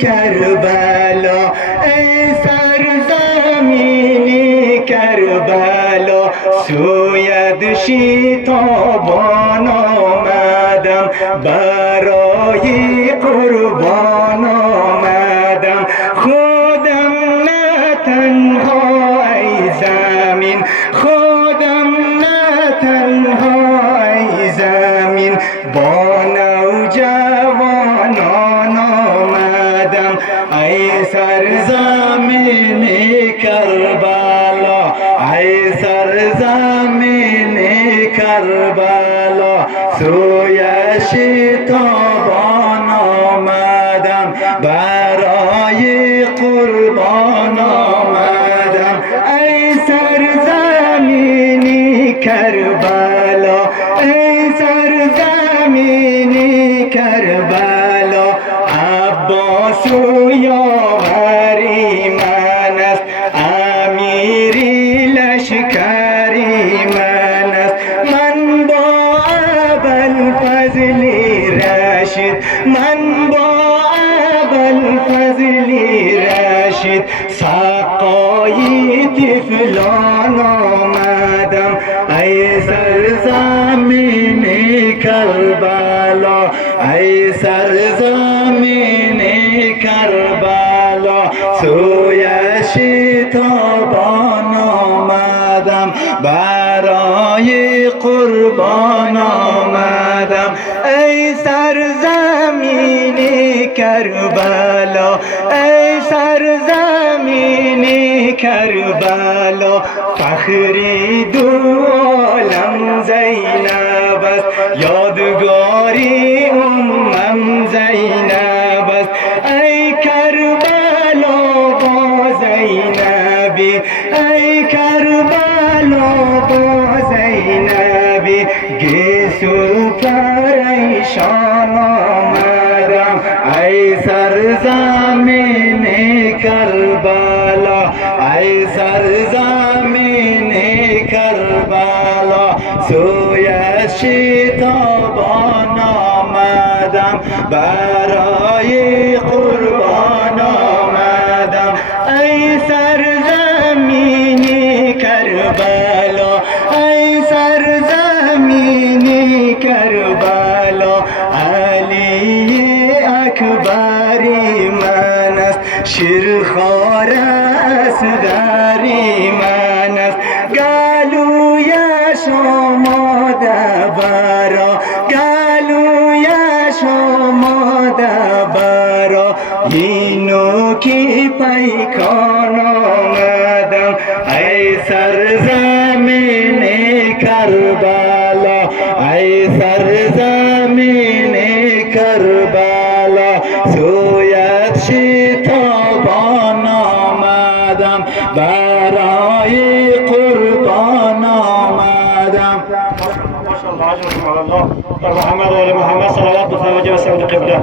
کربلا ای سرزمینی کربلا سوید شتابان آمدم برای قربان آمدم خودم نه تنها ای زمین خودم نه تنها ای زمین با نوجوانان آمدم ای سرزمین کربلا ای سرزمین کربلا سوی شتابان آمدم برای قربان آمدم ای سرزمین کربلا ای سرزمین کربلا عباس یاوری من است امیری لشکری من است من با ابوالفضل رشید من با ابوالفضل رشید سقای طفلان آمدم ای سرزمین کربلا ای سرزمین کربلا سوی شتابان آمدم برای قربان آمدم ای سرزمین کربلا ای سرزمین کربلا فخری دو عالم زینب است یادگاری امم زینب است ای کربلا با زینبی ای کربلا با زینبی گیسو پریشان آمدم ای سرزمین کربلا ای سرزمین کربلا سوی شتابان آمدم برای قربان آمدم ای سرزمین کربلا ای سرزمین کربلا علی اکبری من است شیرخوار اصغری من است گلویش آماده برا گلویش آماده برا اینو کی پیکان آمدم ای سرزمین کربلا ای سرزمین کربلا سویت شتابان آمدم برای قربان آمدم ما شاء الله عجل على الله محمد وآل محمد صلوات الله وسلم قبله